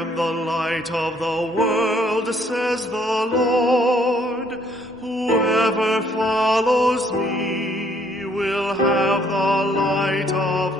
am the light of the world, says the Lord. Whoever follows me will have the light of